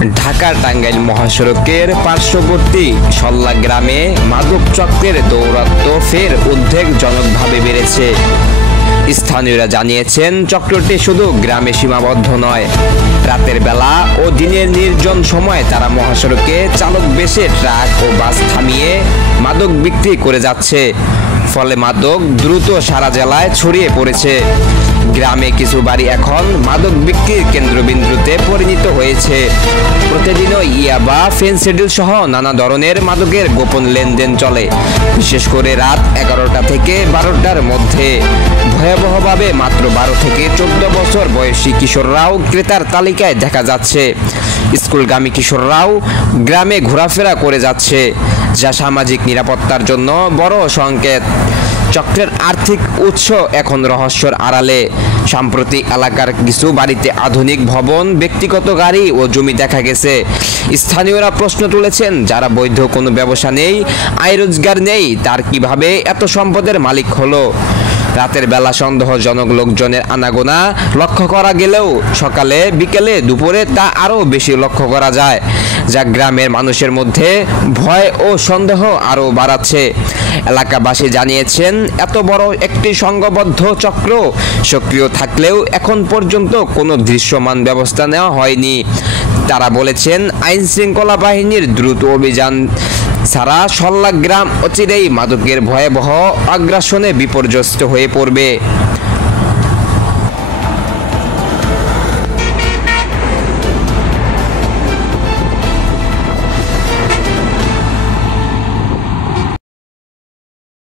ঢাকা টাঙ্গাইল মহাসড়কের পার্শ্ববর্তী সল্লা গ্রামে মাদক চক্রের দৌরাত্ম্য ফের উদ্বেগজনকভাবে বেড়েছে। স্থানীয়রা জানিয়েছেন, চক্রটি শুধু গ্রামে সীমাবদ্ধ নয়, রাতের বেলা ও দিনের নির্জন সময় তারা মহাসড়কে চালক বেশে ট্রাক ও বাস থামিয়ে মাদক বিক্রি করে যাচ্ছে। ফলে মাদক দ্রুত সারা জেলায় ছড়িয়ে পড়েছে। গ্রামে কিছু বাড়ি এখন মাদক বিক্রির কেন্দ্রবিন্দুতে পরিণত হয়েছে। প্রতিদিনই ইয়াবা, ফেনসিডিল সহ নানা ধরনের মাদকের গোপন লেনদেন চলে, বিশেষ করে রাত 11টা থেকে 12টার মধ্যে। ভয়াবহভাবে মাত্র 12 থেকে 14 বছর বয়সী কিশোররাও ক্রেতার তালিকায় দেখা যাচ্ছে। স্কুলগামী কিশোররাও গ্রামে ঘোরাফেরা করে যাচ্ছে, যা সামাজিক নিরাপত্তার জন্য বড় সংকেত। চক্রের আর্থিক উৎস এখন রহস্যের আড়ালে। সম্প্রতি এলাকার কিছু বাড়িতে আধুনিক ভবন, ব্যক্তিগত গাড়ি ও জমি দেখা গেছে। স্থানীয়রা প্রশ্ন তুলেছেন, যারা বৈধ কোনো ব্যবসা নেই, আয় রোজগার নেই, তার কিভাবে এত সম্পদের মালিক হলো? রাতের বেলা সন্দেহজনক লোকজনের আনাগোনা লক্ষ্য করা গেলেও সকালে, বিকেলে, দুপুরে তা আরও বেশি লক্ষ্য করা যায়, যা গ্রামের মানুষের মধ্যে ভয় ও সন্দেহ আরও বাড়াচ্ছে। এলাকাবাসী জানিয়েছেন, এত বড় একটি সংঘবদ্ধ চক্র সক্রিয় থাকলেও এখন পর্যন্ত কোনো দৃশ্যমান ব্যবস্থা নেওয়া হয়নি। তারা বলেছেন, আইন শৃঙ্খলা বাহিনীর দ্রুত অভিযান ছাড়া সল্লা গ্রাম অচিরেই মাদকের ভয়াবহ আগ্রাসনে বিপর্যস্ত হয়ে পড়বে।